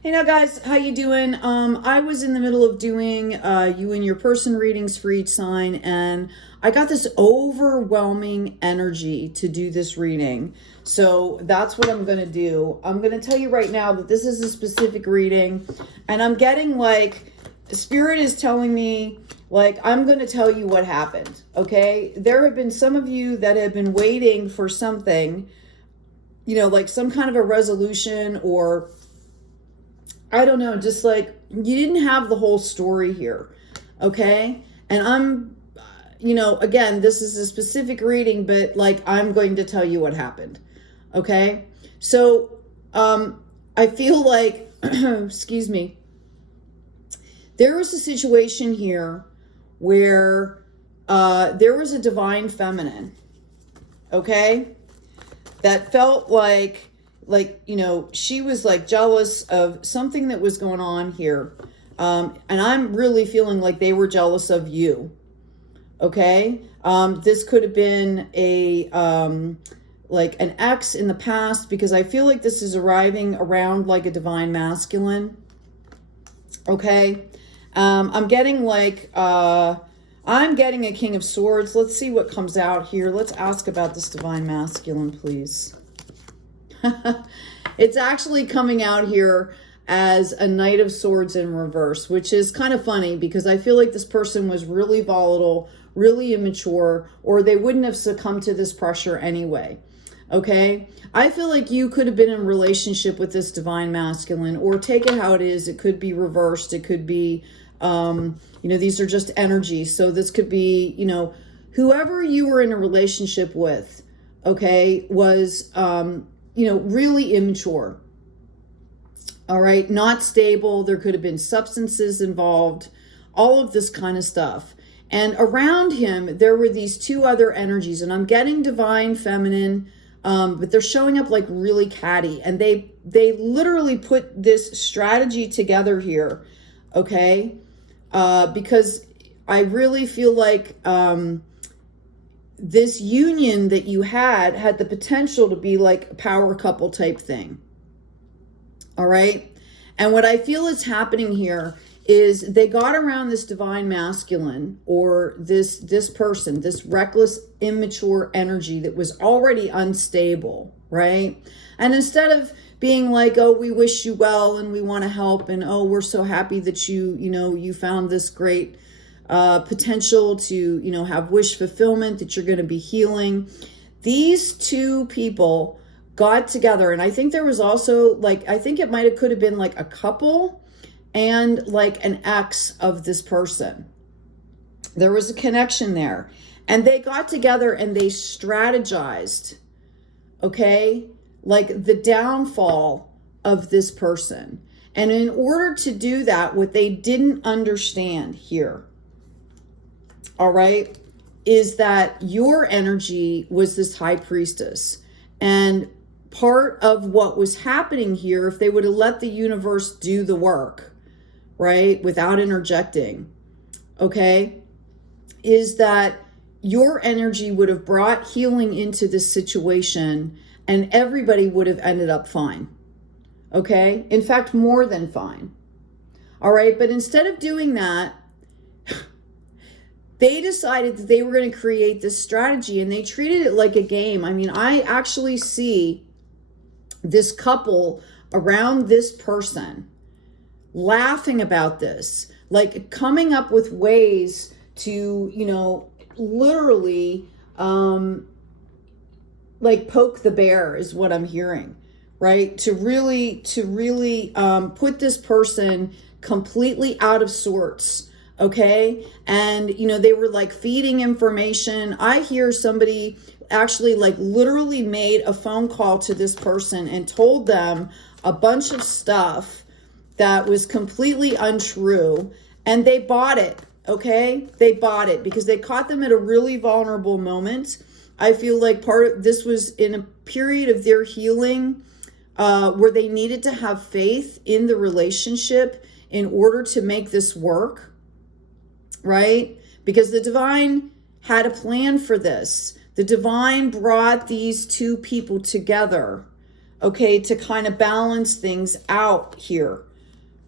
Hey now guys, how you doing? I was in the middle of doing you and your person readings for each sign, and I got this overwhelming energy to do this reading. So that's what I'm going to do. I'm going to tell you right now that this is a specific reading, and I'm getting like, Spirit is telling me, like, I'm going to tell you what happened, okay? There have been some of you that have been waiting for something, you know, like some kind of a resolution, or I don't know, just like you didn't have the whole story here, okay? And I'm, you know, again, this is a specific reading, but like I'm going to tell you what happened, okay? So I feel like, excuse me, there was a situation here where there was a divine feminine, okay, that felt like, you know, she was like jealous of something that was going on here. And I'm really feeling like they were jealous of you. Okay. This could have been a, like an ex in the past, because I feel like this is arriving around like a divine masculine. Okay. I'm getting like, I'm getting a King of Swords. Let's see what comes out here. Let's ask about this divine masculine, please. It's actually coming out here as a Knight of Swords in reverse, which is kind of funny because I feel like this person was really volatile, really immature, or they wouldn't have succumbed to this pressure anyway. Okay. I feel like you could have been in a relationship with this divine masculine, or take it how it is. It could be reversed. It could be, you know, these are just energies. So this could be, you know, whoever you were in a relationship with, okay, was, you know, really immature. All right. Not stable. There could have been substances involved, all of this kind of stuff. And around him, there were these two other energies, and I'm getting divine feminine, but they're showing up like really catty, and they literally put this strategy together here. Okay. Because I really feel like, this union that you had the potential to be like a power couple type thing. All right. And what I feel is happening here is they got around this divine masculine, or this person, this reckless, immature energy that was already unstable. Right. And instead of being like, oh, we wish you well and we want to help, and oh, we're so happy that you know, you found this great potential to, you know, have wish fulfillment, that you're going to be healing. These two people got together, and I think there was also like, I think it could have been like a couple and like an ex of this person. There was a connection there, and they got together and they strategized, okay, like the downfall of this person. And in order to do that, what they didn't understand here, all right, is that your energy was this high priestess. And part of what was happening here, if they would have let the universe do the work, right, without interjecting, okay, is that your energy would have brought healing into this situation, and everybody would have ended up fine. Okay. In fact, more than fine. All right. But instead of doing that, they decided that they were going to create this strategy, and they treated it like a game. I mean, I actually see this couple around this person laughing about this, like coming up with ways to, you know, literally, like poke the bear is what I'm hearing, right? To really put this person completely out of sorts. Okay. And, you know, they were like feeding information. I hear somebody actually like literally made a phone call to this person and told them a bunch of stuff that was completely untrue, and they bought it. Okay. They bought it because they caught them at a really vulnerable moment. I feel like this was in a period of their healing, where they needed to have faith in the relationship in order to make this work. Right? Because the divine had a plan for this. The divine brought these two people together, okay, to kind of balance things out here.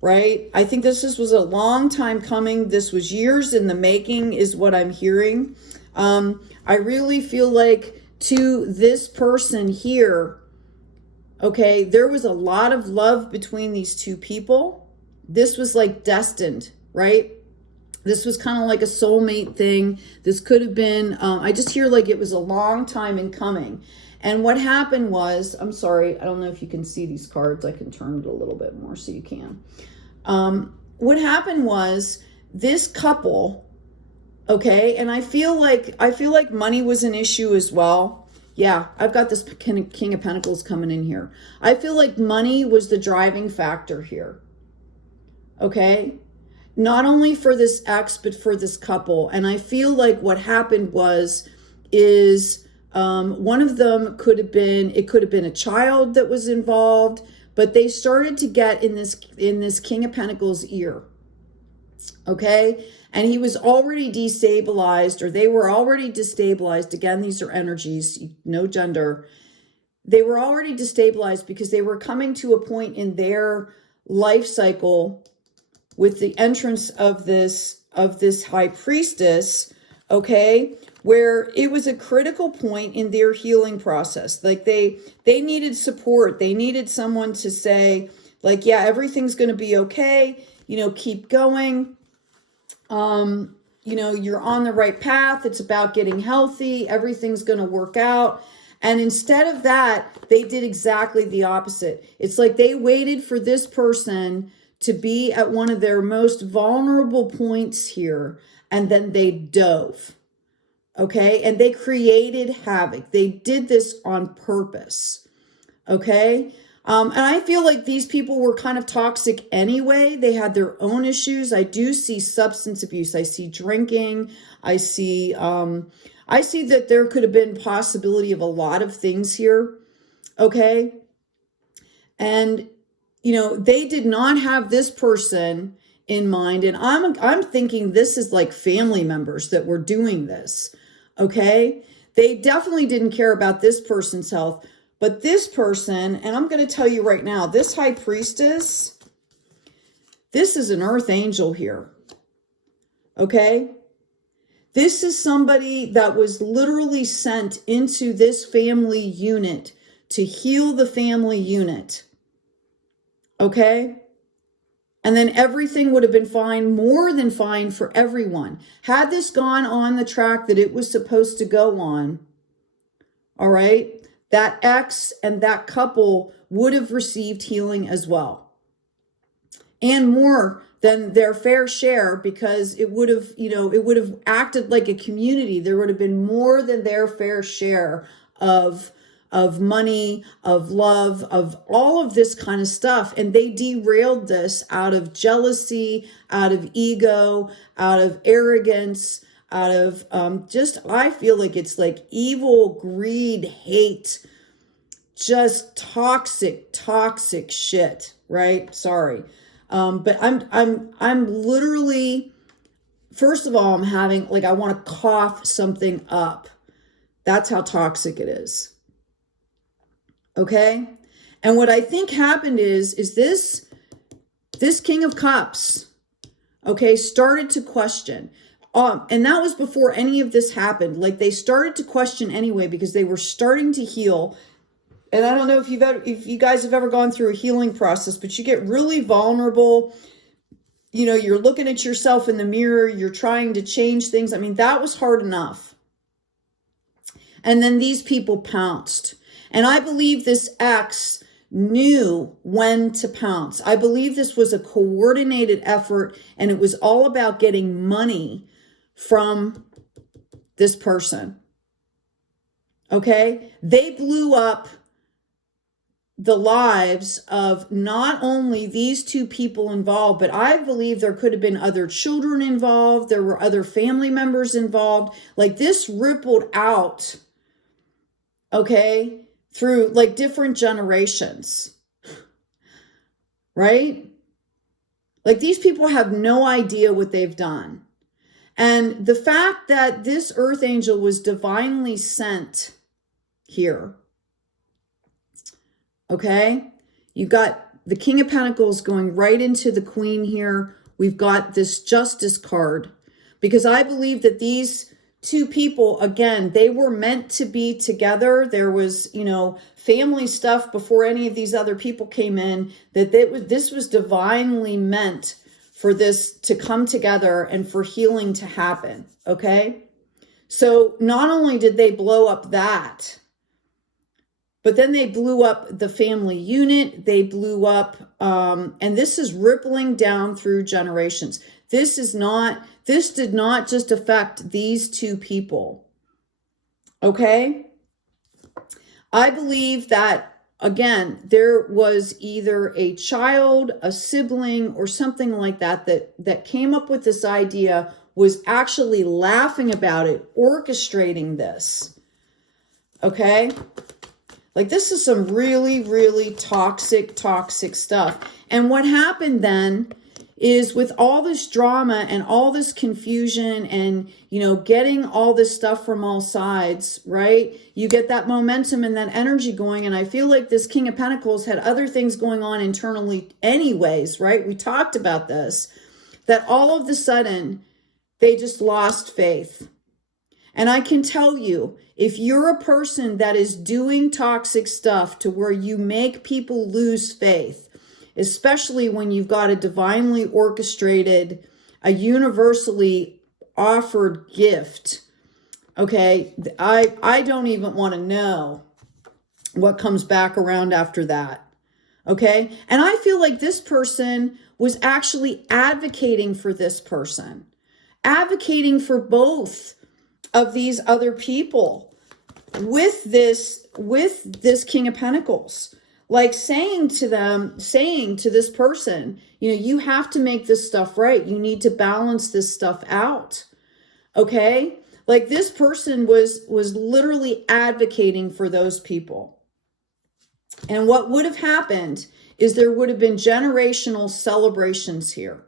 right? I think this was a long time coming. This was years in the making is what I'm hearing. I really feel like to this person here, okay, there was a lot of love between these two people. This was like destined, right? This was kind of like a soulmate thing. This could have been, I just hear like it was a long time in coming. And what happened was, I'm sorry, I don't know if you can see these cards. I can turn it a little bit more so you can. What happened was this couple, okay, and I feel like money was an issue as well. Yeah, I've got this King of Pentacles coming in here. I feel like money was the driving factor here. Okay? Not only for this ex, but for this couple. And I feel like what happened is one of them could have been a child that was involved, but they started to get in this King of Pentacles ear. Okay? And he was already destabilized, or they were already destabilized. Again, these are energies, no gender. They were already destabilized because they were coming to a point in their life cycle with the entrance of this high priestess, okay, where it was a critical point in their healing process. Like they needed support. They needed someone to say, like, yeah, everything's going to be okay. You know, keep going. You know, you're on the right path. It's about getting healthy. Everything's going to work out. And instead of that, they did exactly the opposite. It's like they waited for this person to be at one of their most vulnerable points here, and then they dove. Okay? And they created havoc. They did this on purpose. Okay? And I feel like these people were kind of toxic anyway. They had their own issues. I do see substance abuse. I see drinking. I see that there could have been possibility of a lot of things here. Okay? And you know, they did not have this person in mind. And I'm thinking this is like family members that were doing this. Okay? They definitely didn't care about this person's health. But this person, and I'm going to tell you right now, this high priestess, this is an earth angel here. Okay? This is somebody that was literally sent into this family unit to heal the family unit. Okay? And then everything would have been fine, more than fine for everyone. Had this gone on the track that it was supposed to go on, all right, that ex and that couple would have received healing as well. And more than their fair share, because it would have, you know, it would have acted like a community. There would have been more than their fair share of money, of love, of all of this kind of stuff. And they derailed this out of jealousy, out of ego, out of arrogance, out of I feel like it's like evil, greed, hate, just toxic shit, right? Sorry. But I'm literally, first of all, I'm having, like, I want to cough something up. That's how toxic it is. Okay? And what I think happened is this King of Cups, okay, started to question. And that was before any of this happened. Like, they started to question anyway because they were starting to heal. And I don't know if you guys have ever gone through a healing process, but you get really vulnerable. You know, you're looking at yourself in the mirror. You're trying to change things. I mean, that was hard enough. And then these people pounced. And I believe this ex knew when to pounce. I believe this was a coordinated effort, and it was all about getting money from this person. Okay? They blew up the lives of not only these two people involved, but I believe there could have been other children involved. There were other family members involved. Like, this rippled out, okay, through like different generations, right? Like, these people have no idea what they've done. And the fact that this earth angel was divinely sent here, okay? You got the King of Pentacles going right into the Queen here. We've got this Justice card, because I believe that these two people, again, they were meant to be together. There was, you know, family stuff before any of these other people came in, that this was divinely meant for this to come together and for healing to happen, okay? So not only did they blow up that, but then they blew up the family unit. They blew up, and this is rippling down through generations. This did not just affect these two people. Okay? I believe that, again, there was either a child, a sibling, or something like that that came up with this idea, was actually laughing about it, orchestrating this. Okay? Like, this is some really, really toxic stuff. And what happened then is, with all this drama and all this confusion and, you know, getting all this stuff from all sides, right? You get that momentum and that energy going. And I feel like this King of Pentacles had other things going on internally anyways, right? We talked about this, that all of a sudden they just lost faith. And I can tell you, if you're a person that is doing toxic stuff to where you make people lose faith, especially when you've got a divinely orchestrated, a universally offered gift, okay, I don't even want to know what comes back around after that, okay? And I feel like this person was actually advocating for this person, advocating for both of these other people with this King of Pentacles, like saying to this person, you know, you have to make this stuff right. You need to balance this stuff out. Okay? Like, this person was literally advocating for those people. And what would have happened is there would have been generational celebrations here.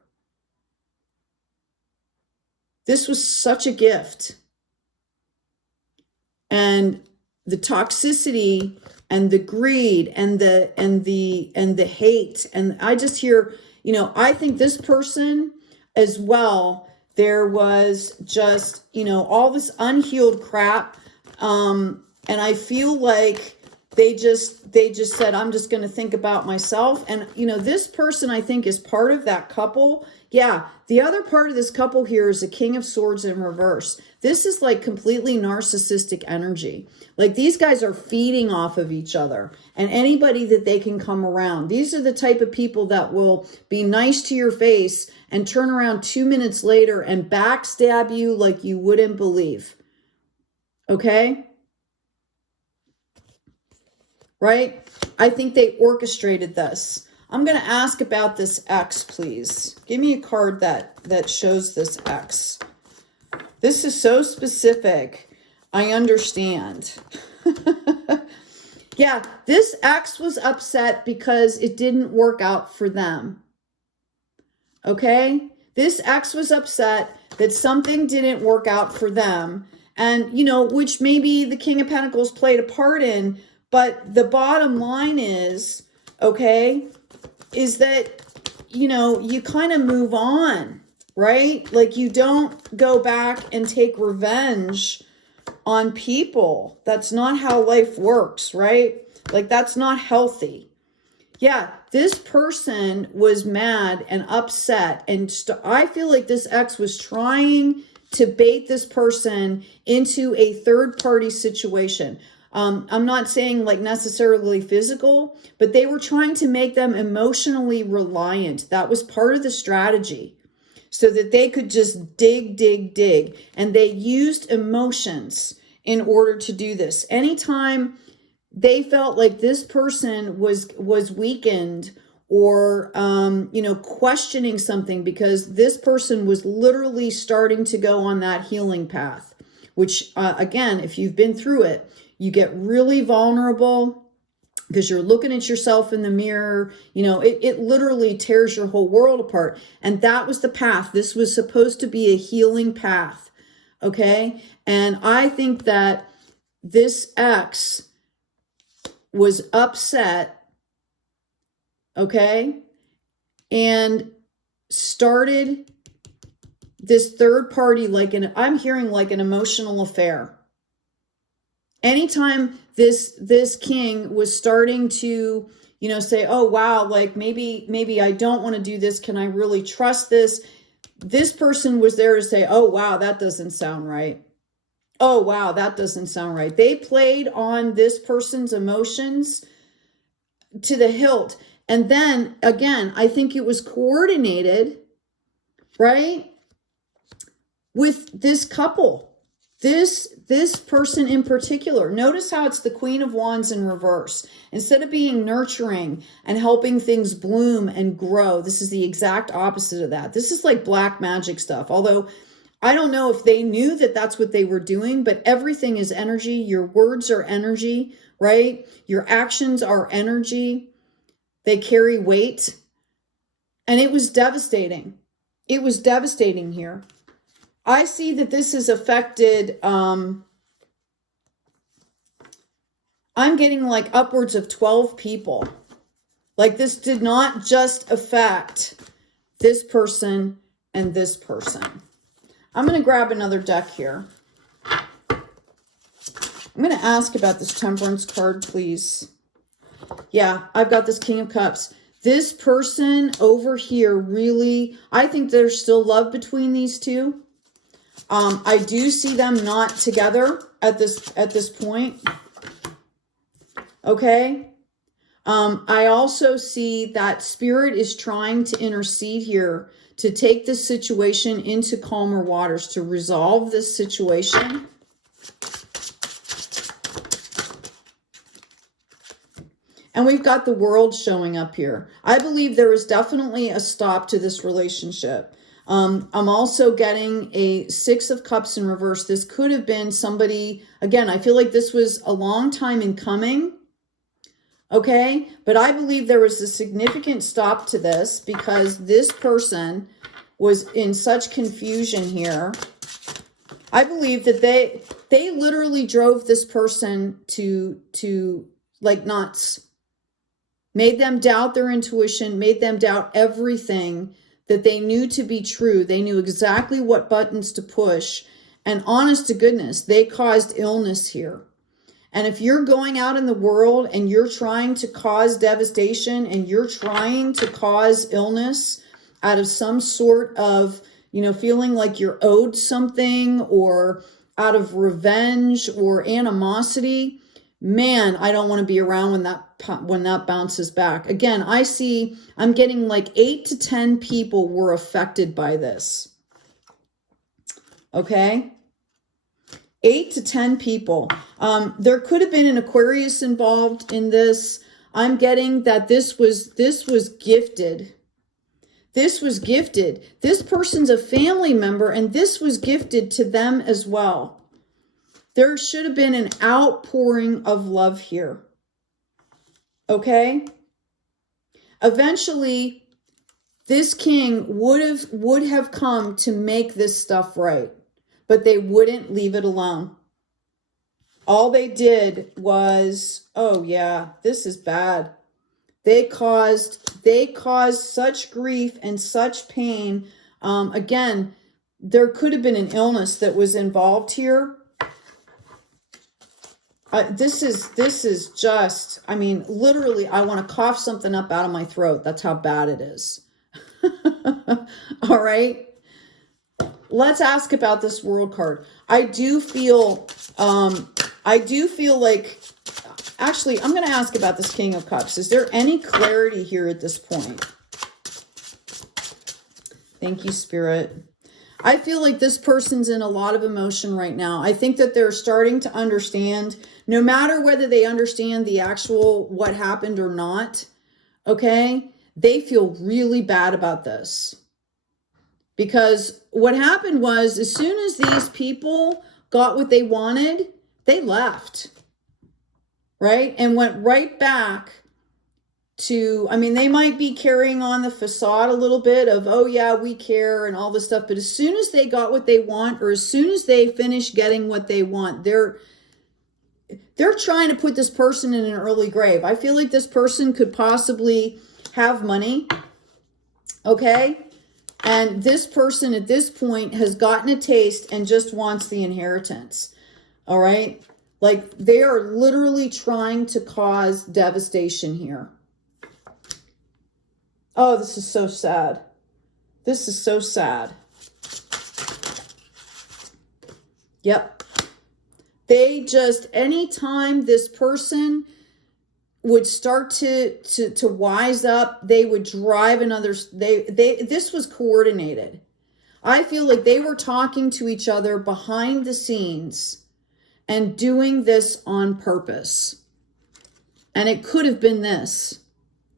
This was such a gift. And the toxicity and the greed and the hate, and I just hear, you know, I think this person as well, there was just, you know, all this unhealed crap, and I feel like they just said, I'm just going to think about myself. And, you know, this person, I think, is part of that couple. Yeah, the other part of this couple here is a King of Swords in reverse. This is like completely narcissistic energy. Like, these guys are feeding off of each other and anybody that they can come around. These are the type of people that will be nice to your face and turn around 2 minutes later and backstab you like you wouldn't believe. Okay? Right? I think they orchestrated this. I'm going to ask about this X, please. Give me a card that shows this X. This is so specific. I understand. Yeah, this X was upset because it didn't work out for them. Okay? This X was upset that something didn't work out for them. And, you know, which maybe the King of Pentacles played a part in. But the bottom line is, okay, is that, you know, you kind of move on, right? Like, you don't go back and take revenge on people. That's not how life works, right? Like, that's not healthy. Yeah, this person was mad and upset. And I feel like this ex was trying to bait this person into a third-party situation. I'm not saying like necessarily physical, but they were trying to make them emotionally reliant. That was part of the strategy, so that they could just dig. And they used emotions in order to do this. Anytime they felt like this person was weakened or, you know, questioning something, because this person was literally starting to go on that healing path, which, again, if you've been through it, you get really vulnerable because you're looking at yourself in the mirror. You know, it literally tears your whole world apart. And that was the path. This was supposed to be a healing path. Okay. And I think that this ex was upset okay? And started this third party, I'm hearing like an emotional affair. Anytime this king was starting to, say, oh, wow, like maybe I don't want to do this. Can I really trust this? This person was there to say, oh, wow, that doesn't sound right. Oh, wow, that doesn't sound right. They played on this person's emotions to the hilt. And then again, I think it was coordinated, right, with this couple. This person in particular. Notice how it's the Queen of Wands in reverse. Instead of being nurturing and helping things bloom and grow, this is the exact opposite of that. This is like black magic stuff. Although I don't know if they knew that that's what they were doing, but everything is energy. Your words are energy, right? Your actions are energy. They carry weight. And it was devastating. It was devastating here. I see that this has affected, I'm getting like upwards of 12 people. Like this did not just affect this person and this person. I'm going to grab another deck here. I'm going to ask about this Temperance card, please. Yeah, I've got this King of Cups. This person over here really, I think there's still love between these two. I do see them not together at this point. Okay. I also see that Spirit is trying to intercede here to take this situation into calmer waters, to resolve this situation. And we've got the World showing up here. I believe there is definitely a stop to this relationship. I'm also getting a Six of Cups in reverse. This could have been somebody, again, I feel like this was a long time in coming. Okay, but I believe there was a significant stop to this because this person was in such confusion here. I believe that they literally drove this person to like nuts. Made them doubt their intuition, made them doubt everything that they knew to be true. They knew exactly what buttons to push. And honest to goodness, they caused illness here. And if you're going out in the world and you're trying to cause devastation and you're trying to cause illness out of some sort of, feeling like you're owed something or out of revenge or animosity, man, I don't want to be around when that bounces back. Again, I'm getting like 8 to 10 people were affected by this. Okay? 8 to 10 people. There could have been an Aquarius involved in this. I'm getting that this was gifted. This was gifted. This person's a family member and this was gifted to them as well. There should have been an outpouring of love here. Okay? Eventually, this king would have come to make this stuff right, but they wouldn't leave it alone. All they did was, oh yeah, this is bad. They caused such grief and such pain. Again, there could have been an illness that was involved here. This is just, literally, I want to cough something up out of my throat. That's how bad it is. All right. Let's ask about this World card. I do feel like, actually, I'm going to ask about this King of Cups. Is there any clarity here at this point? Thank you, Spirit. I feel like this person's in a lot of emotion right now. I think that they're starting to understand, no matter whether they understand the actual what happened or not, okay, they feel really bad about this. Because what happened was, as soon as these people got what they wanted, they left, right? And went right back to, they might be carrying on the facade a little bit of, oh yeah, we care and all this stuff. But as soon as they got what they want, or as soon as they finish getting what they want, they're trying to put this person in an early grave. I feel like this person could possibly have money, okay? And this person at this point has gotten a taste and just wants the inheritance, all right? Like, they are literally trying to cause devastation here. Oh, this is so sad. This is so sad. Yep. They just, anytime this person would start to wise up, they would drive another, this was coordinated. I feel like they were talking to each other behind the scenes and doing this on purpose. And it could have been this,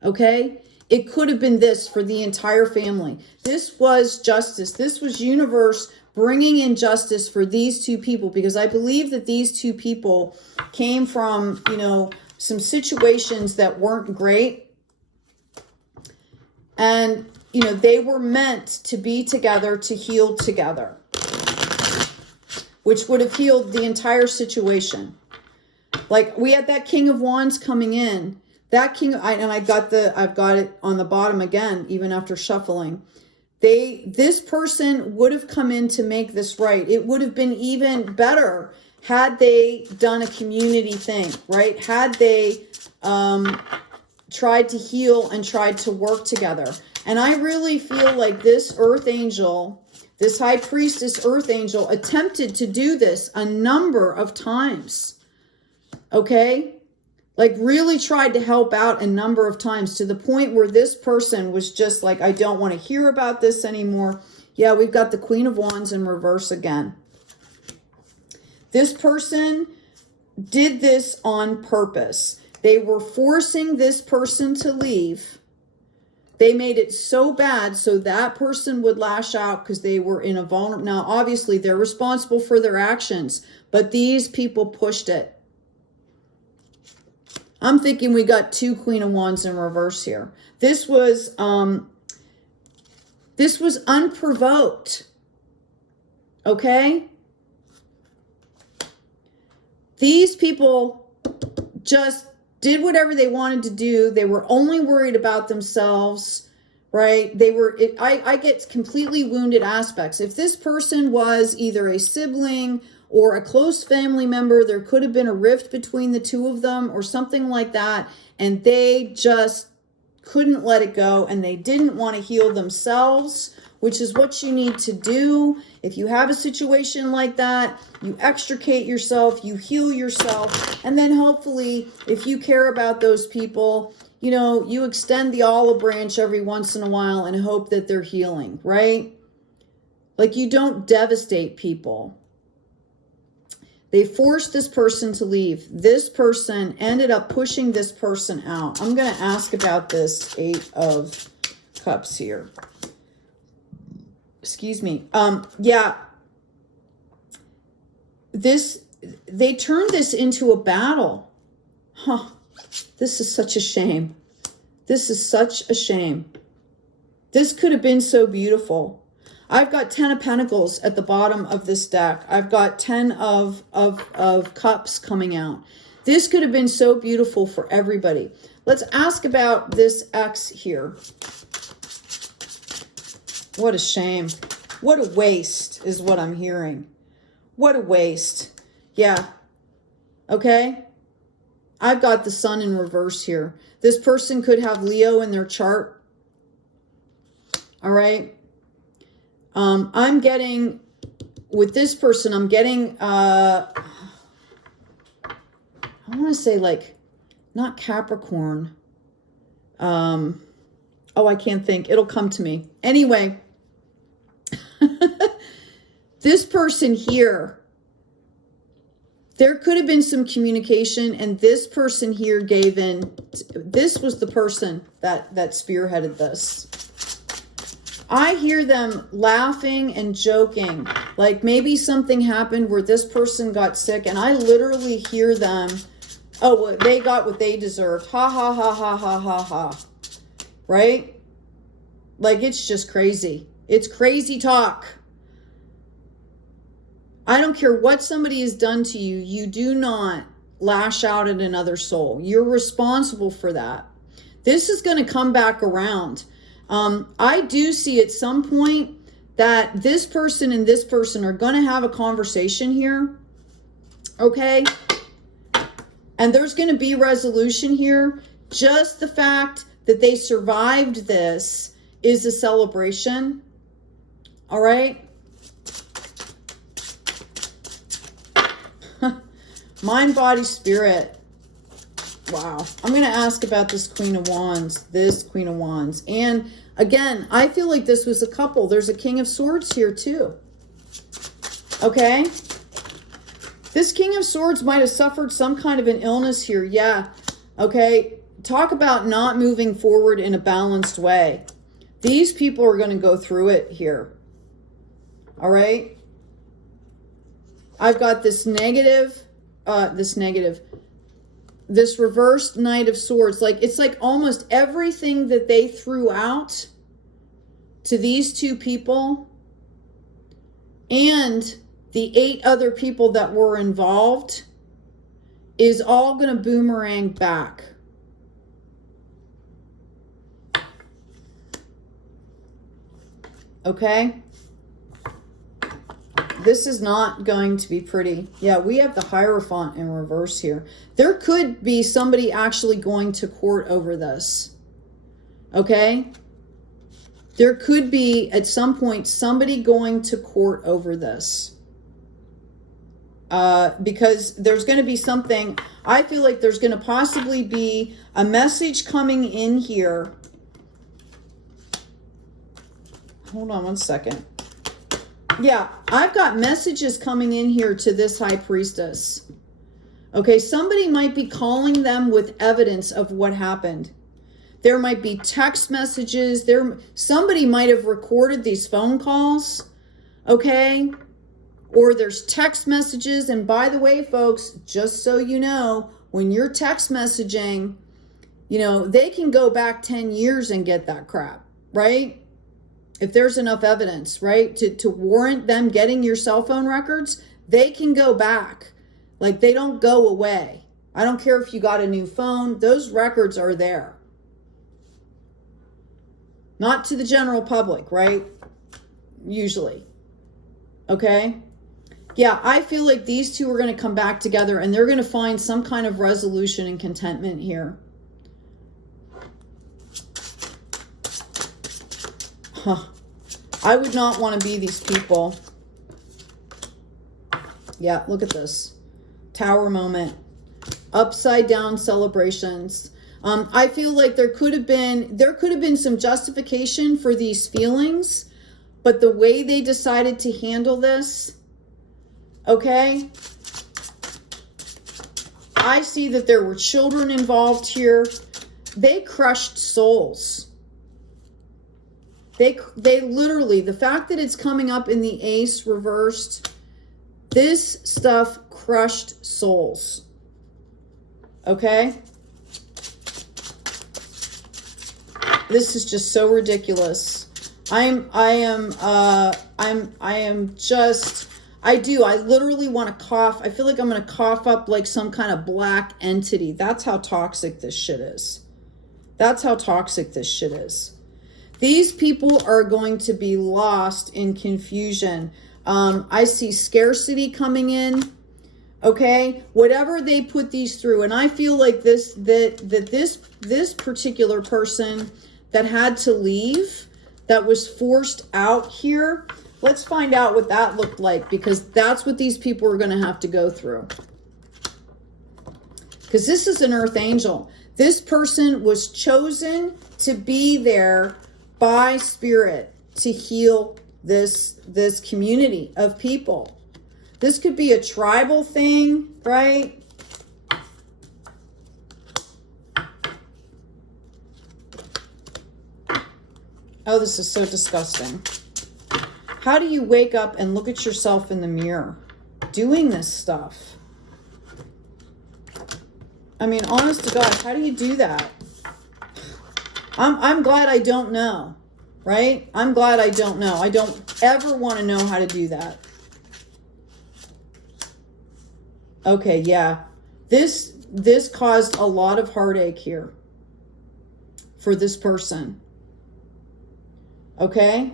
okay? It could have been this for the entire family. This was justice. This was universe bringing in justice for these two people, because I believe that these two people came from, you know, some situations that weren't great. And, you know, they were meant to be together, to heal together, which would have healed the entire situation. Like, we had that King of Wands coming in. That king, I've got it on the bottom again, even after shuffling. This person would have come in to make this right. It would have been even better had they done a community thing, right? Had they tried to heal and tried to work together. And I really feel like this Earth Angel, this High Priestess Earth Angel, attempted to do this a number of times, okay? Like, really tried to help out a number of times, to the point where this person was just like, I don't want to hear about this anymore. Yeah, we've got the Queen of Wands in reverse again. This person did this on purpose. They were forcing this person to leave. They made it so bad so that person would lash out because they were in a vulnerable... Now, obviously, they're responsible for their actions, but these people pushed it. I'm thinking we got two Queen of Wands in reverse here. This was unprovoked. Okay? These people just did whatever they wanted to do. They were only worried about themselves, right? I get completely wounded aspects. If this person was either a sibling or a close family member, there could have been a rift between the two of them or something like that, and they just couldn't let it go, and they didn't want to heal themselves, which is what you need to do. If you have a situation like that, you extricate yourself, you heal yourself, and then hopefully, if you care about those people, you know, you extend the olive branch every once in a while and hope that they're healing, right? Like, you don't devastate people. They forced this person to leave. This person ended up pushing this person out. I'm going to ask about this Eight of Cups here. Excuse me. Yeah. They turned this into a battle. Huh. This is such a shame. This is such a shame. This could have been so beautiful. I've got 10 of Pentacles at the bottom of this deck. I've got 10 of Cups coming out. This could have been so beautiful for everybody. Let's ask about this X here. What a shame. What a waste is what I'm hearing. What a waste. Yeah. Okay. I've got the Sun in reverse here. This person could have Leo in their chart. All right. I'm getting, with this person, I'm getting, I want to say like, not Capricorn. Oh, I can't think. It'll come to me. Anyway, this person here, there could have been some communication, and this person here gave in. This was the person that spearheaded this. I hear them laughing and joking. Like, maybe something happened where this person got sick, and I literally hear them, oh, well, they got what they deserved. Ha, ha, ha, ha, ha, ha, ha. Right? Like, it's just crazy. It's crazy talk. I don't care what somebody has done to you. You do not lash out at another soul. You're responsible for that. This is going to come back around. I do see at some point that this person and this person are going to have a conversation here. Okay? And there's going to be resolution here. Just the fact that they survived this is a celebration. All right? Mind, body, spirit. Wow. I'm going to ask about this Queen of Wands. This Queen of Wands. And again, I feel like this was a couple. There's a King of Swords here too. Okay? This King of Swords might have suffered some kind of an illness here. Yeah. Okay? Talk about not moving forward in a balanced way. These people are going to go through it here. All right? I've got this negative, this reversed Knight of Swords. Like, it's like almost everything that they threw out to these two people and the 8 other people that were involved is all going to boomerang back. Okay? This is not going to be pretty. Yeah, we have the Hierophant in reverse here. There could be somebody actually going to court over this. Okay? There could be, at some point, somebody going to court over this. Because there's going to be something, I feel like there's going to possibly be a message coming in here. Hold on one second. Yeah, I've got messages coming in here to this High Priestess. Okay, somebody might be calling them with evidence of what happened. There might be text messages. Somebody might have recorded these phone calls. Okay? Or there's text messages. And by the way, folks, just so you know, when you're text messaging, you know, they can go back 10 years and get that crap, right? If there's enough evidence, right, to warrant them getting your cell phone records, they can go back. Like, they don't go away. I don't care if you got a new phone. Those records are there. Not to the general public, right? Usually. Okay? Yeah, I feel like these two are going to come back together and they're going to find some kind of resolution and contentment here. Huh. I would not want to be these people. Yeah, look at this. Tower moment. Upside down celebrations. I feel like there could have been some justification for these feelings, but the way they decided to handle this, okay? I see that there were children involved here. They crushed souls. They literally, the fact that it's coming up in the Ace reversed, this stuff crushed souls. Okay? This is just so ridiculous. I literally want to cough. I feel like I'm going to cough up like some kind of black entity. That's how toxic this shit is. That's how toxic this shit is. These people are going to be lost in confusion. I see scarcity coming in. Okay, whatever they put these through, and I feel like this particular person that had to leave, that was forced out here. Let's find out what that looked like, because that's what these people are going to have to go through. Because this is an Earth Angel. This person was chosen to be there by Spirit to heal this community of people. This could be a tribal thing, right? Oh, this is so disgusting. How do you wake up and look at yourself in the mirror doing this stuff? I mean, honest to God, how do you do that? I'm glad I don't know, right? I'm glad I don't know. I don't ever want to know how to do that. Okay, yeah. This caused a lot of heartache here. for this person. Okay?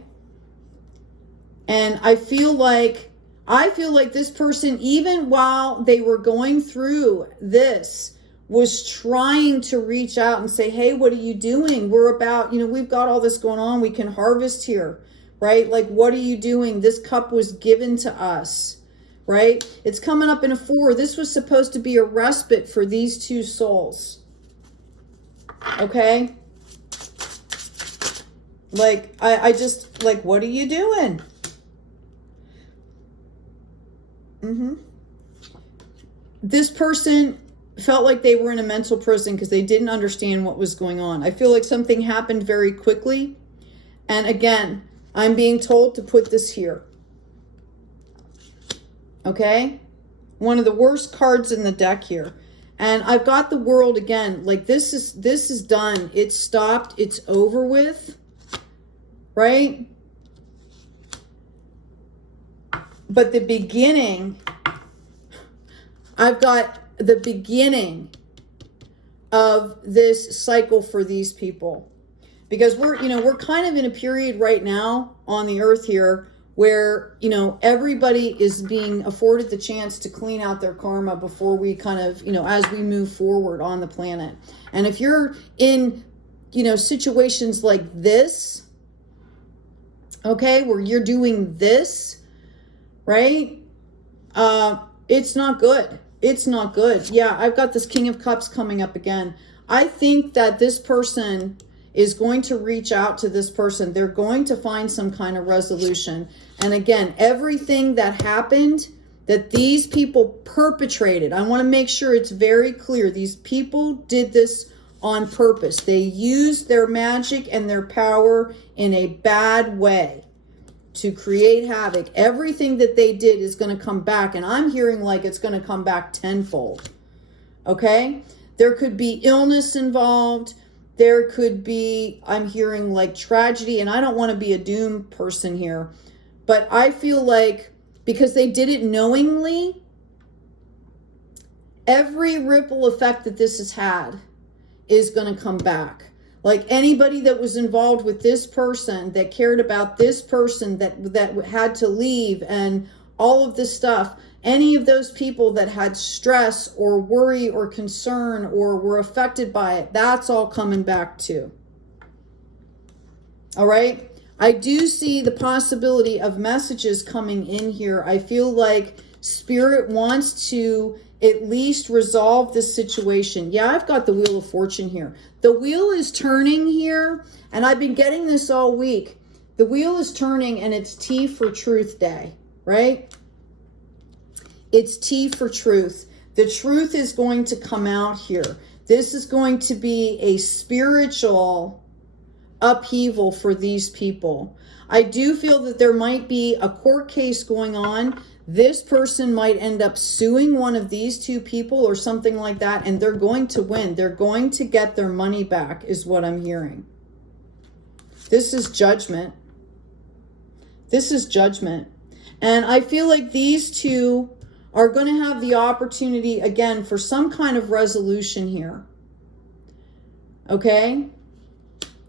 And I feel like this person, even while they were going through this, was trying to reach out and say, hey, what are you doing? We're about, we've got all this going on. We can harvest here, right? Like, what are you doing? This cup was given to us, right? It's coming up in a 4. This was supposed to be a respite for these two souls. Okay? Like, I just, like, what are you doing? This person felt like they were in a mental prison because they didn't understand what was going on. I feel like something happened very quickly. And again, I'm being told to put this here. Okay? One of the worst cards in the deck here. And I've got the World again. Like, this is done. It's stopped. It's over with. Right? But the beginning, I've got the beginning of this cycle for these people. Because we're kind of in a period right now on the earth here where, everybody is being afforded the chance to clean out their karma before we kind of, as we move forward on the planet. And if you're in, situations like this, okay, where you're doing this, right? It's not good. It's not good. Yeah, I've got this King of Cups coming up again. I think that this person is going to reach out to this person. They're going to find some kind of resolution. And again, everything that happened that these people perpetrated, I want to make sure it's very clear. These people did this on purpose. They used their magic and their power in a bad way to create havoc. Everything that they did is going to come back. And I'm hearing like it's going to come back tenfold. Okay? There could be illness involved. There could be, I'm hearing like tragedy. And I don't want to be a doom person here. But I feel like because they did it knowingly, every ripple effect that this has had is going to come back. Like anybody that was involved with this person, that cared about this person, that had to leave and all of this stuff, any of those people that had stress or worry or concern or were affected by it, that's all coming back too. All right? I do see the possibility of messages coming in here. I feel like Spirit wants to at least resolve this situation. Yeah, I've got the Wheel of Fortune here. The wheel is turning here, and I've been getting this all week. The wheel is turning, and it's T for Truth Day, right? It's T for Truth. The truth is going to come out here. This is going to be a spiritual upheaval for these people. I do feel that there might be a court case going on. This person might end up suing one of these two people or something like that, and they're going to win. They're going to get their money back, is what I'm hearing. This is judgment. This is judgment. And I feel like these two are going to have the opportunity, again, for some kind of resolution here. Okay?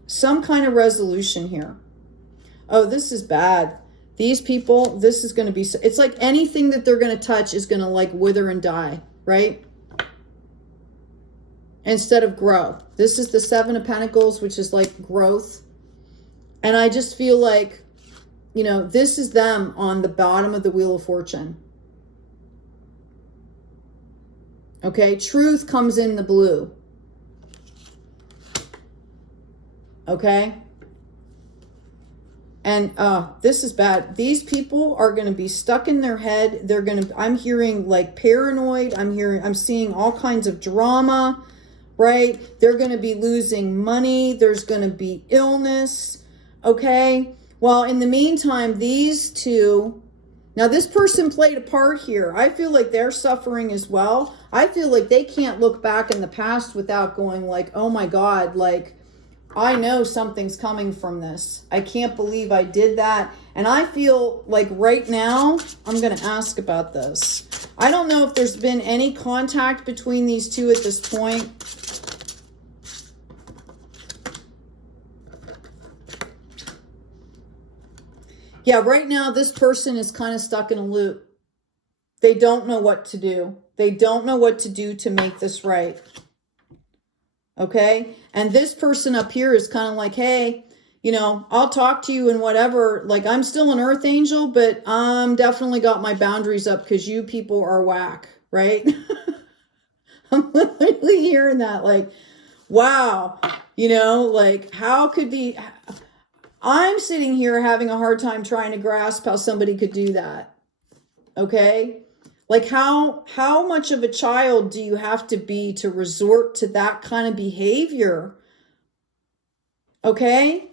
Some kind of resolution here. Oh, this is bad. These people, this is going to be, it's like anything that they're going to touch is going to like wither and die, right? Instead of grow. This is the 7 of Pentacles, which is like growth. And I just feel like, this is them on the bottom of the Wheel of Fortune. Okay, truth comes in the blue. Okay? And this is bad. These people are going to be stuck in their head. I'm hearing like paranoid. I'm seeing all kinds of drama, right? They're going to be losing money. There's going to be illness. Okay? Well, in the meantime, these two, now this person played a part here. I feel like they're suffering as well. I feel like they can't look back in the past without going like, oh my God, like, I know something's coming from this. I can't believe I did that. And I feel like right now, I'm going to ask about this. I don't know if there's been any contact between these two at this point. Yeah, right now this person is kind of stuck in a loop. They don't know what to do. They don't know what to do to make this right. Okay? And this person up here is kind of like, hey, you know, I'll talk to you and whatever. Like, I'm still an earth angel, but I'm definitely got my boundaries up because you people are whack, right? I'm literally hearing that, like, wow, you know, like, how could be... I'm sitting here having a hard time trying to grasp how somebody could do that. Okay? Like, how much of a child do you have to be to resort to that kind of behavior? Okay?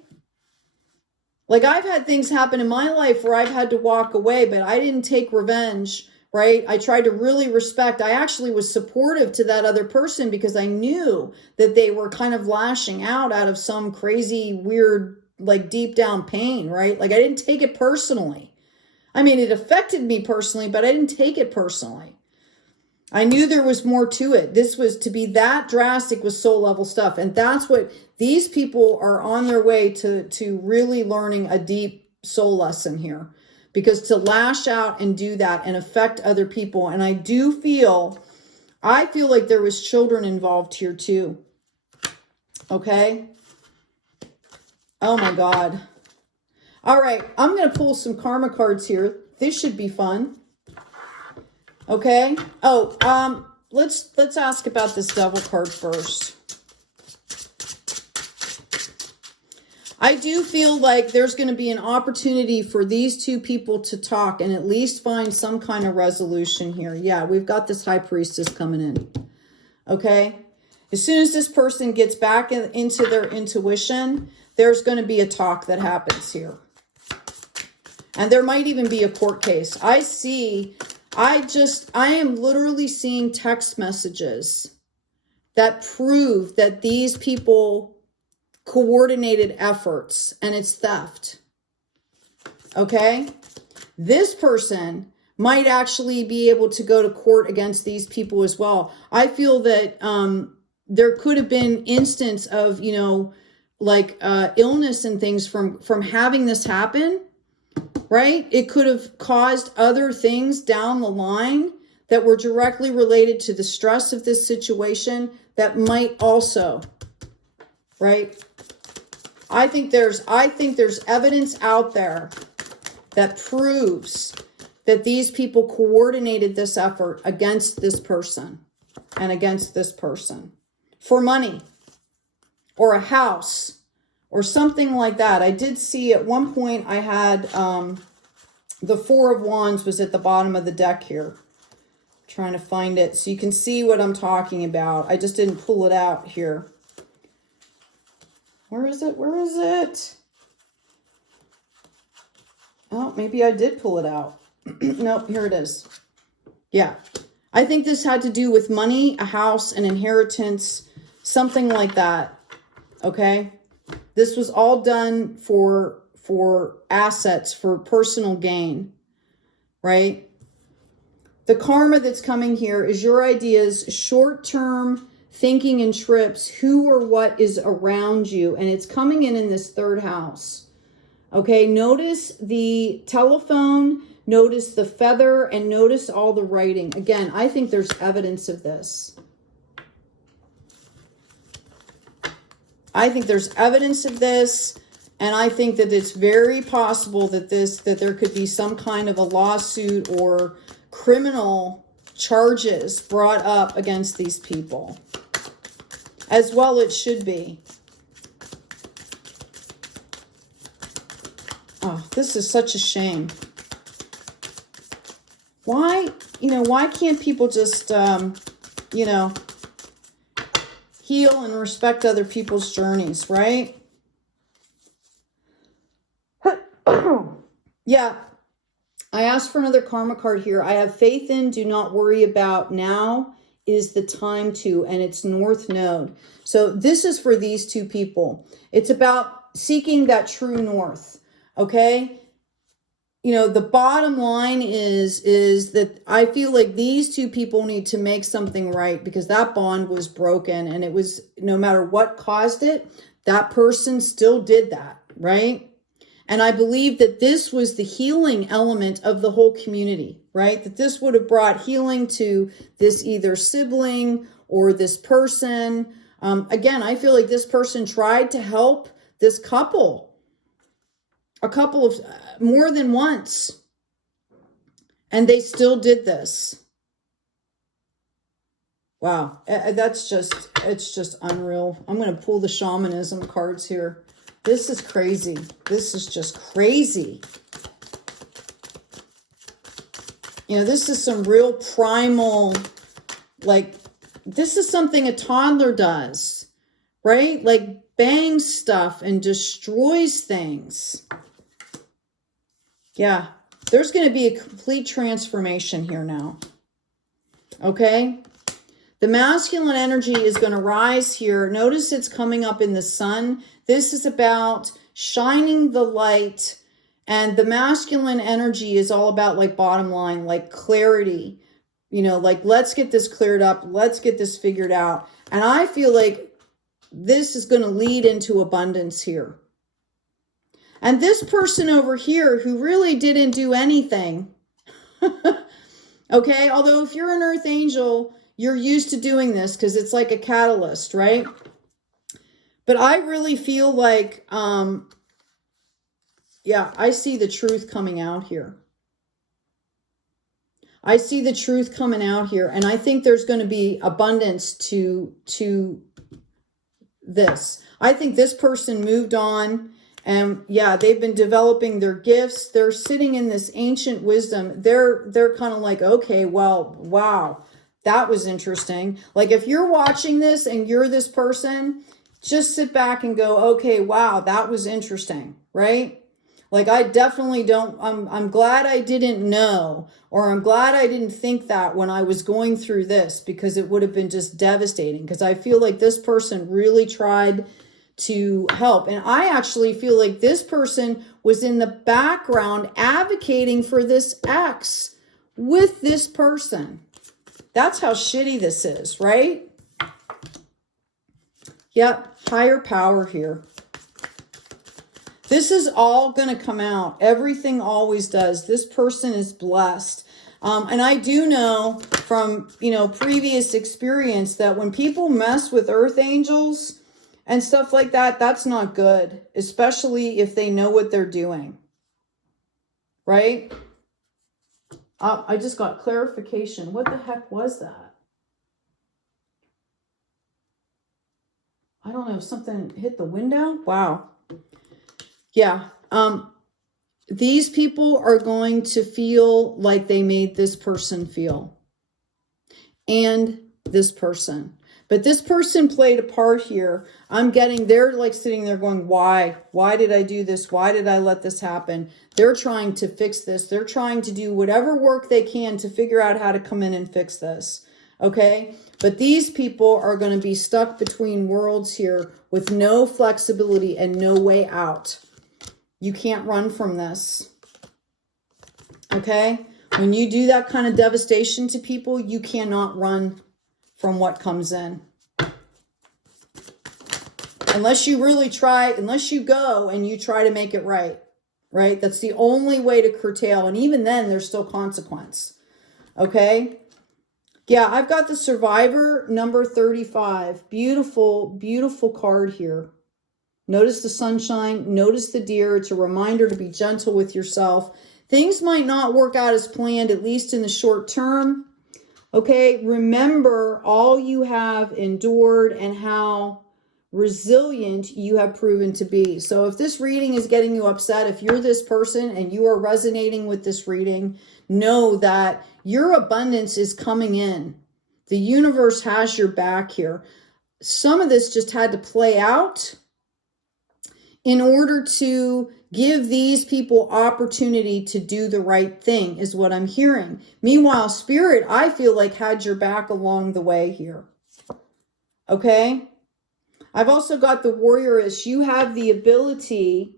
Like, I've had things happen in my life where I've had to walk away, but I didn't take revenge, right? I tried to really respect. I actually was supportive to that other person because I knew that they were kind of lashing out of some crazy, weird, like deep down pain, right? Like, I didn't take it personally. I mean, it affected me personally, but I didn't take it personally. I knew there was more to it. This was to be that drastic with soul level stuff. And that's what these people are on their way to really learning a deep soul lesson here. Because to lash out and do that and affect other people. And I feel like there was children involved here too. Okay. Oh my God. All right. I'm going to pull some karma cards here. This should be fun. Okay. Oh, let's ask about this devil card first. I do feel like there's going to be an opportunity for these two people to talk and at least find some kind of resolution here. Yeah, we've got this high priestess coming in. Okay. As soon as this person gets back into their intuition, there's going to be a talk that happens here. And there might even be a court case. I am literally seeing text messages that prove that these people coordinated efforts and it's theft. Okay? This person might actually be able to go to court against these people as well. I feel that there could have been instance of, you know, like illness and things from having this happen. Right? It could have caused other things down the line that were directly related to the stress of this situation that might also, right? I think there's evidence out there that proves that these people coordinated this effort against this person and against this person for money or a house or something like that. I did see at one point I had the Four of Wands was at the bottom of the deck here. I'm trying to find it so you can see what I'm talking about. I just didn't pull it out here. Where is it? Where is it? Oh, maybe I did pull it out. Nope, here it is. Yeah. I think this had to do with money, a house, an inheritance, something like that. Okay? This was all done for assets, for personal gain, right? The karma that's coming here is your ideas, short-term thinking and trips, who or what is around you, and it's coming in this third house. Okay, notice the telephone, notice the feather, and notice all the writing. Again, I think there's evidence of this. I think there's evidence of this, and I think that it's very possible that there could be some kind of a lawsuit or criminal charges brought up against these people. As well it should be. Oh, this is such a shame. Why can't people just, heal and respect other people's journeys, right? Yeah. I asked for another karma card here. I have faith in, do not worry about, now is the time to, and it's North Node. So this is for these two people. It's about seeking that true north, okay? You know, the bottom line is that I feel like these two people need to make something right because that bond was broken and it was, no matter what caused it, that person still did that, right? And I believe that this was the healing element of the whole community, right? That this would have brought healing to this either sibling or this person. Again, I feel like this person tried to help this couple a couple of more than once, and they still did this. Wow, it's just unreal. I'm going to pull the shamanism cards here. This is crazy. This is just crazy. You know, this is some real primal, like, this is something a toddler does, right? Like, bangs stuff and destroys things. Yeah, there's going to be a complete transformation here now. Okay? The masculine energy is going to rise here. Notice it's coming up in the sun. This is about shining the light. And the masculine energy is all about, like, bottom line, like clarity. You know, like, let's get this cleared up. Let's get this figured out. And I feel like this is going to lead into abundance here. And this person over here who really didn't do anything. Okay, although if you're an earth angel, you're used to doing this because it's like a catalyst, right? But I really feel like, yeah, I see the truth coming out here. I see the truth coming out here. And I think there's going to be abundance to this. I think this person moved on. And yeah, they've been developing their gifts. They're sitting in this ancient wisdom. They're kind of like, okay, well, wow. That was interesting. Like, if you're watching this and you're this person, just sit back and go, okay, wow, that was interesting, right? Like, I definitely don't, I'm glad I didn't know, or I'm glad I didn't think that when I was going through this, because it would have been just devastating. Because I feel like this person really tried to help. And I actually feel like this person was in the background advocating for this ex with this person. That's how shitty this is, right? Yep, higher power here. This is all going to come out. Everything always does. This person is blessed. And I do know from, you know, previous experience that when people mess with earth angels and stuff like that, that's not good, especially if they know what they're doing, right? I just got clarification. What the heck was that? I don't know if something hit the window. Wow. Yeah. These people are going to feel like they made this person feel. And this person. But this person played a part here. I'm getting, they're like sitting there going, why? Why did I do this? Why did I let this happen? They're trying to fix this. They're trying to do whatever work they can to figure out how to come in and fix this. Okay? But these people are going to be stuck between worlds here with no flexibility and no way out. You can't run from this. Okay? When you do that kind of devastation to people, you cannot run from what comes in. Unless you really try, unless you go and you try to make it right, right? That's the only way to curtail. And even then, there's still consequence. Okay? Yeah, I've got the Survivor number 35. Beautiful, beautiful card here. Notice the sunshine. Notice the deer. It's a reminder to be gentle with yourself. Things might not work out as planned, at least in the short term. Okay, remember all you have endured and how resilient you have proven to be. So if this reading is getting you upset, if you're this person and you are resonating with this reading, know that your abundance is coming in. The universe has your back here. Some of this just had to play out in order to give these people opportunity to do the right thing, is what I'm hearing. Meanwhile, Spirit, I feel like, had your back along the way here. Okay? I've also got the Warrioress. You have the ability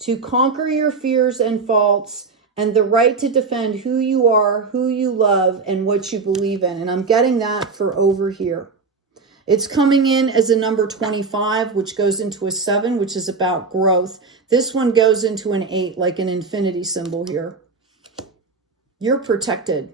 to conquer your fears and faults and the right to defend who you are, who you love, and what you believe in. And I'm getting that for over here. It's coming in as a number 25, which goes into a 7, which is about growth. This one goes into an 8, like an infinity symbol here. You're protected.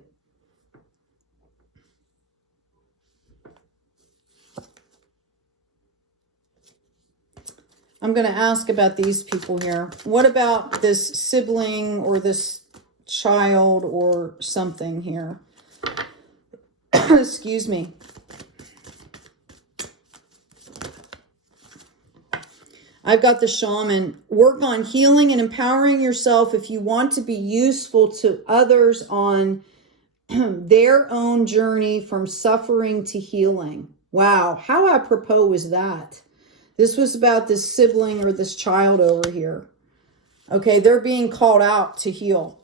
I'm going to ask about these people here. What about this sibling or this child or something here? Excuse me. I've got the shaman. Work on healing and empowering yourself if you want to be useful to others on their own journey from suffering to healing. Wow, how apropos was that? This was about this sibling or this child over here. Okay, they're being called out to heal.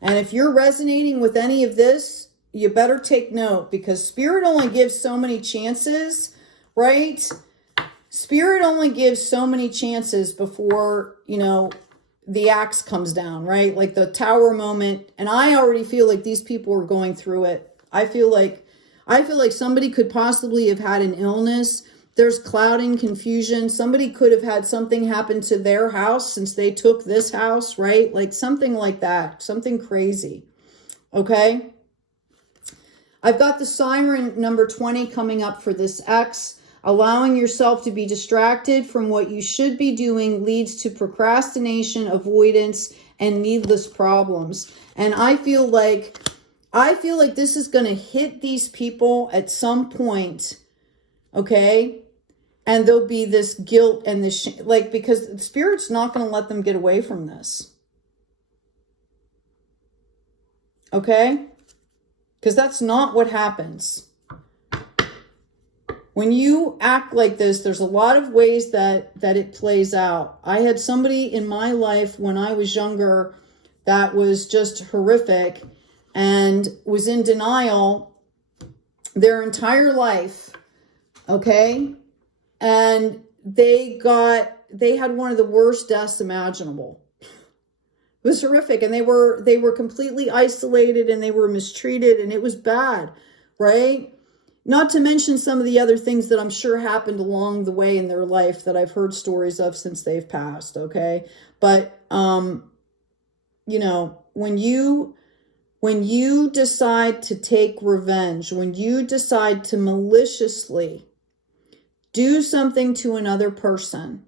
And if you're resonating with any of this, you better take note, because Spirit only gives so many chances, right? Spirit only gives so many chances before, you know, the axe comes down, right? Like the tower moment. And I already feel like these people are going through it. I feel like somebody could possibly have had an illness. There's clouding, confusion. Somebody could have had something happen to their house since they took this house, right? Like something like that, something crazy. Okay. I've got the siren number 20 coming up for this X. Allowing yourself to be distracted from what you should be doing leads to procrastination, avoidance, and needless problems. And I feel like this is going to hit these people at some point, okay? And there'll be this guilt and this, like, because the Spirit's not going to let them get away from this. Okay? Because that's not what happens. When you act like this, there's a lot of ways that it plays out. I had somebody in my life when I was younger that was just horrific and was in denial their entire life, okay? And they had one of the worst deaths imaginable. It was horrific, and they were completely isolated, and they were mistreated, and it was bad, right? Not to mention some of the other things that I'm sure happened along the way in their life that I've heard stories of since they've passed, okay? But, you know, when you decide to take revenge, when you decide to maliciously do something to another person,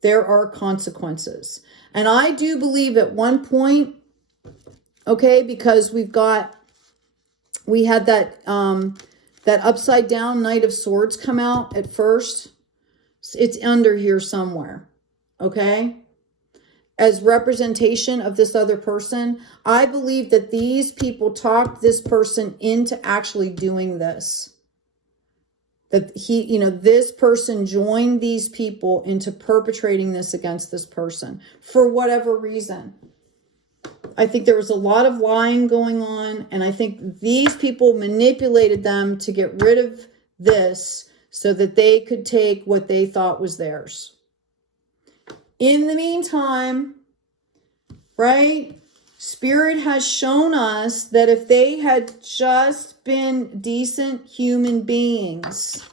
there are consequences. And I do believe at one point, okay, because we had that upside down Knight of Swords come out at first. It's under here somewhere, okay? As representation of this other person. I believe that these people talked this person into actually doing this. That this person joined these people into perpetrating this against this person for whatever reason. I think there was a lot of lying going on, and I think these people manipulated them to get rid of this so that they could take what they thought was theirs. In the meantime, right, Spirit has shown us that if they had just been decent human beings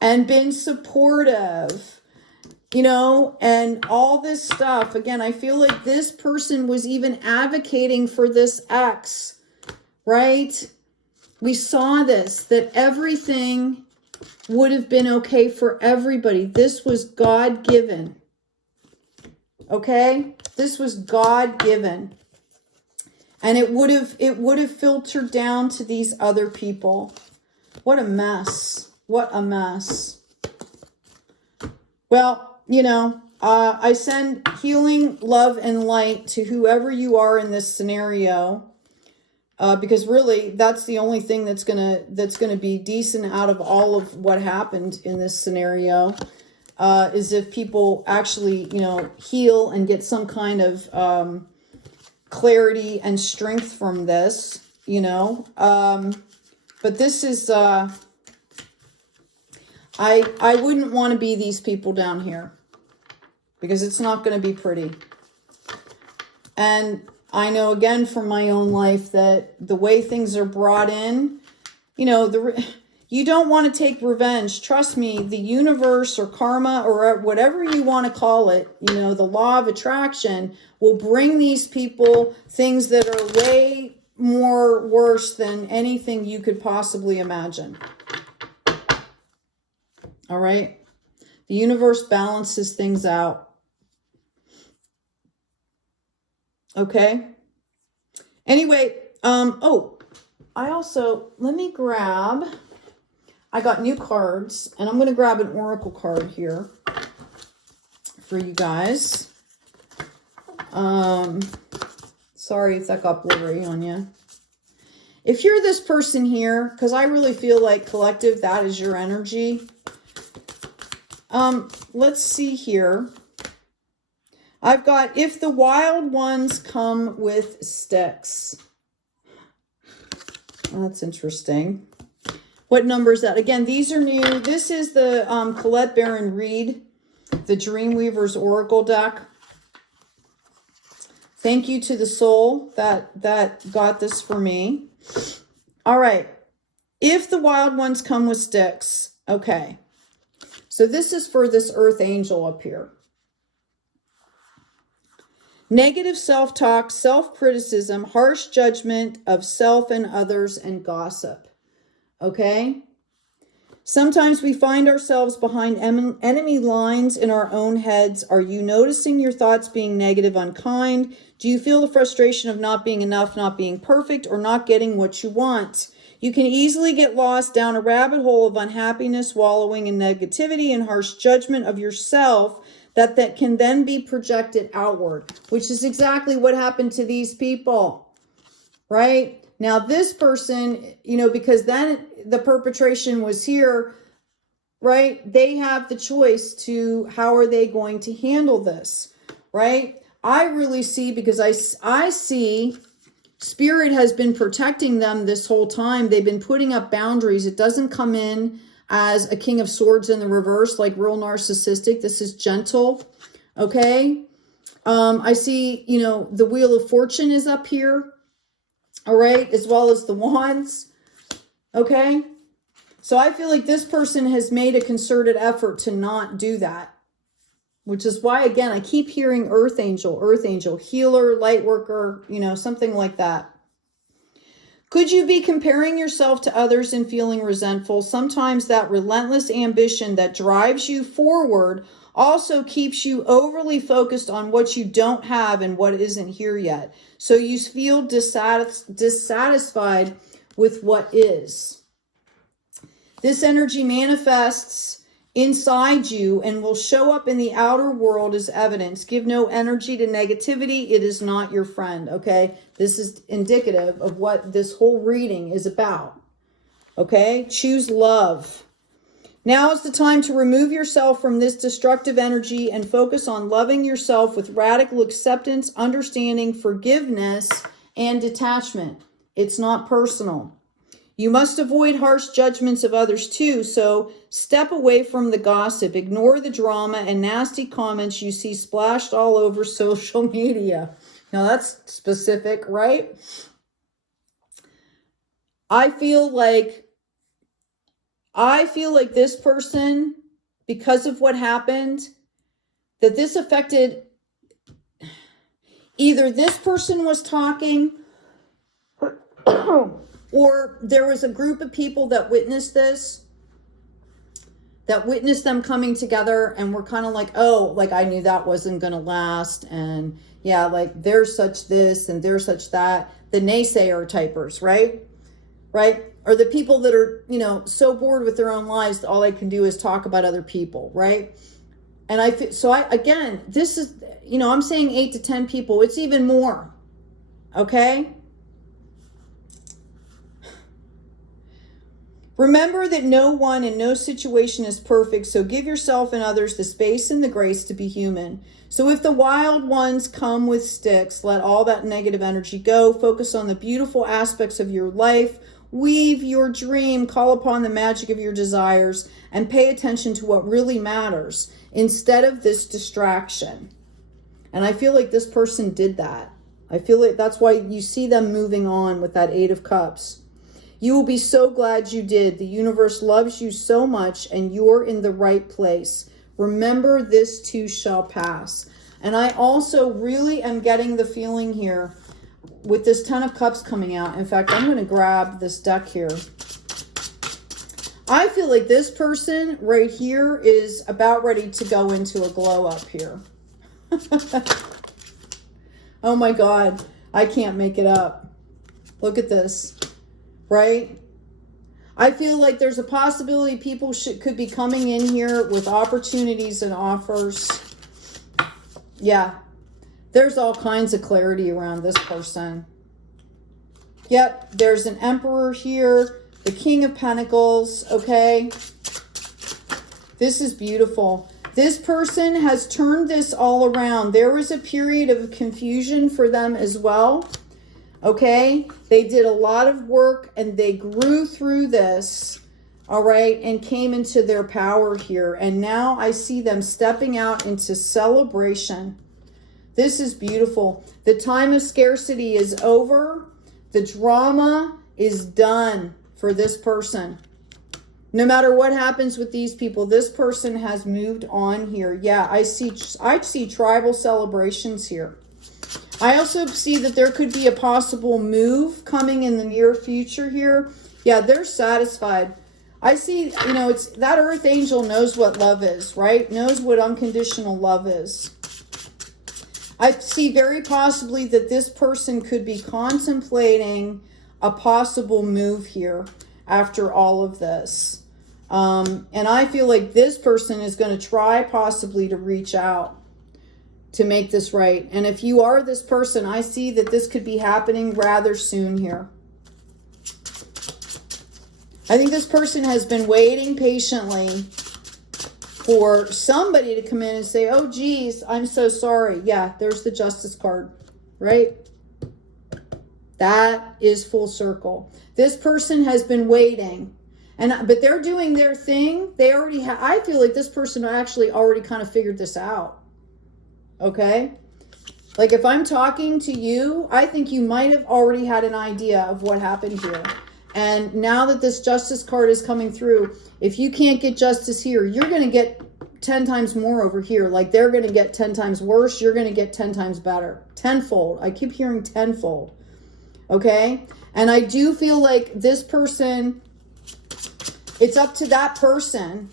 and been supportive, you know, and all this stuff. Again, I feel like this person was even advocating for this X, right? We saw this, that everything would have been okay for everybody. This was God-given. Okay? This was God-given. And it would have filtered down to these other people. What a mess. What a mess. Well, you know, I send healing, love, and light to whoever you are in this scenario, because really that's the only thing that's gonna be decent out of all of what happened in this scenario, is if people actually, you know, heal and get some kind of clarity and strength from this, you know. But this is I wouldn't want to be these people down here, because it's not going to be pretty. And I know, again, from my own life, that the way things are brought in, you know, you don't want to take revenge. Trust me, the universe or karma or whatever you want to call it, you know, the law of attraction will bring these people things that are way more worse than anything you could possibly imagine. All right? The universe balances things out. Okay? Anyway, I also, let me grab, I got new cards, and I'm going to grab an oracle card here for you guys. Sorry if that got blurry on you. If you're this person here, because I really feel like collective, that is your energy. Let's see here. I've got, if the wild ones come with sticks. That's interesting. What number is that? Again, these are new. This is the Colette Baron Reed, the Dreamweaver's Oracle deck. Thank you to the soul that got this for me. All right. If the wild ones come with sticks. Okay. So this is for this Earth Angel up here. Negative self-talk, self-criticism, harsh judgment of self and others, and gossip. Okay? Sometimes we find ourselves behind enemy lines in our own heads. Are you noticing your thoughts being negative, unkind? Do you feel the frustration of not being enough, not being perfect, or not getting what you want? You can easily get lost down a rabbit hole of unhappiness, wallowing in negativity and harsh judgment of yourself that can then be projected outward, which is exactly what happened to these people, right? Now, this person, you know, because then the perpetration was here, right? They have the choice to how are they going to handle this, right? I really see, because I see Spirit has been protecting them this whole time. They've been putting up boundaries. It doesn't come in as a King of Swords in the reverse, like real narcissistic. This is gentle, okay? I see, you know, the Wheel of Fortune is up here, all right, as well as the Wands, okay? So I feel like this person has made a concerted effort to not do that, which is why, again, I keep hearing Earth Angel, healer, light worker, you know, something like that. Could you be comparing yourself to others and feeling resentful? Sometimes that relentless ambition that drives you forward also keeps you overly focused on what you don't have and what isn't here yet. So you feel dissatisfied with what is. This energy manifests inside you and will show up in the outer world as evidence. Give no energy to negativity. It is not your friend, okay? This is indicative of what this whole reading is about, okay? Choose love. Now is the time to remove yourself from this destructive energy and focus on loving yourself with radical acceptance, understanding, forgiveness, and detachment. It's not personal. You must avoid harsh judgments of others too, so step away from the gossip. Ignore the drama and nasty comments you see splashed all over social media. Now that's specific, right? I feel like this person, because of what happened, that this affected, either this person was talking or there was a group of people that witnessed this, that witnessed them coming together and were kind of like, oh, like I knew that wasn't going to last. And yeah, like there's such this and there's such that. The naysayer typers, right? Right? Or the people that are, you know, so bored with their own lives that all they can do is talk about other people, right? And again, this is, you know, I'm saying 8 to 10 people. It's even more, okay? Remember that no one and no situation is perfect, so give yourself and others the space and the grace to be human. So if the wild ones come with sticks, let all that negative energy go. Focus on the beautiful aspects of your life. Weave your dream. Call upon the magic of your desires and pay attention to what really matters instead of this distraction. And I feel like this person did that. I feel like that's why you see them moving on with that 8 of Cups. You will be so glad you did. The universe loves you so much, and you're in the right place. Remember, this too shall pass. And I also really am getting the feeling here with this Ten of Cups coming out. In fact, I'm going to grab this deck here. I feel like this person right here is about ready to go into a glow up here. Oh my God, I can't make it up. Look at this, right? I feel like there's a possibility people could be coming in here with opportunities and offers. Yeah, there's all kinds of clarity around this person. Yep, there's an Emperor here, the King of Pentacles, okay? This is beautiful. This person has turned this all around. There was a period of confusion for them as well, okay? They did a lot of work and they grew through this, all right, and came into their power here. And now I see them stepping out into celebration. This is beautiful. The time of scarcity is over. The drama is done for this person. No matter what happens with these people, this person has moved on here. Yeah, I see tribal celebrations here. I also see that there could be a possible move coming in the near future here. Yeah, they're satisfied. I see, you know, it's that Earth Angel knows what love is, right? Knows what unconditional love is. I see very possibly that this person could be contemplating a possible move here after all of this. And I feel like this person is going to try possibly to reach out to make this right. And if you are this person, I see that this could be happening rather soon here. I think this person has been waiting patiently for somebody to come in and say, oh, geez, I'm so sorry. Yeah, there's the Justice card, right? That is full circle. This person has been waiting. But they're doing their thing. They already have, I feel like this person actually already kind of figured this out. Okay? Like if I'm talking to you, I think you might have already had an idea of what happened here. And now that this Justice card is coming through, if you can't get justice here, you're going to get 10 times more over here. Like they're going to get 10 times worse. You're going to get 10 times better. Tenfold. I keep hearing tenfold. Okay? And I do feel like this person, it's up to that person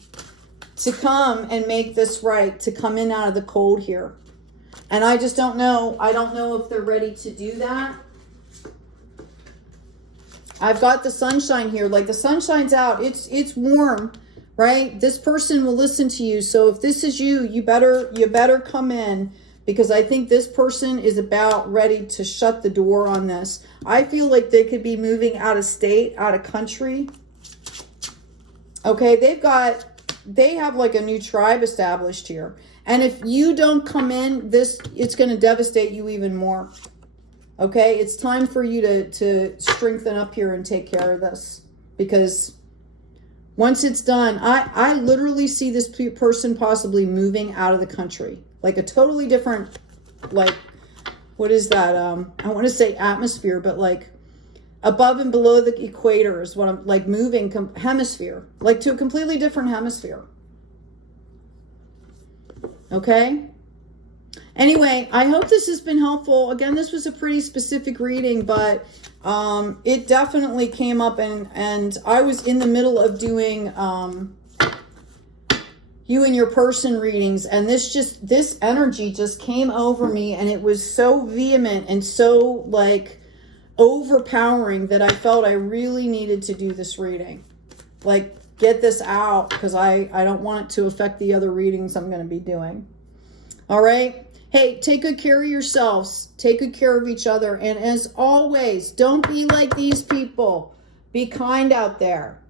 to come and make this right, to come in out of the cold here. And I just don't know. I don't know if they're ready to do that. I've got the sunshine here. Like the sunshine's out. It's warm, right? This person will listen to you. So if this is you, you better come in, because I think this person is about ready to shut the door on this. I feel like they could be moving out of state, out of country. Okay, they have like a new tribe established here. And if you don't come in, it's going to devastate you even more. Okay, it's time for you to strengthen up here and take care of this. Because once it's done, I literally see this person possibly moving out of the country. Like a totally different, like, what is that? I want to say atmosphere, but like above and below the equator is what I'm like, moving hemisphere, like to a completely different hemisphere. Okay. Anyway, I hope this has been helpful. Again, this was a pretty specific reading, but it definitely came up, and I was in the middle of doing you and your person readings, and this energy just came over me, and it was so vehement and so like overpowering that I felt I really needed to do this reading. Like, get this out, because I don't want it to affect the other readings I'm going to be doing. All right. Hey, take good care of yourselves. Take good care of each other. And as always, don't be like these people. Be kind out there.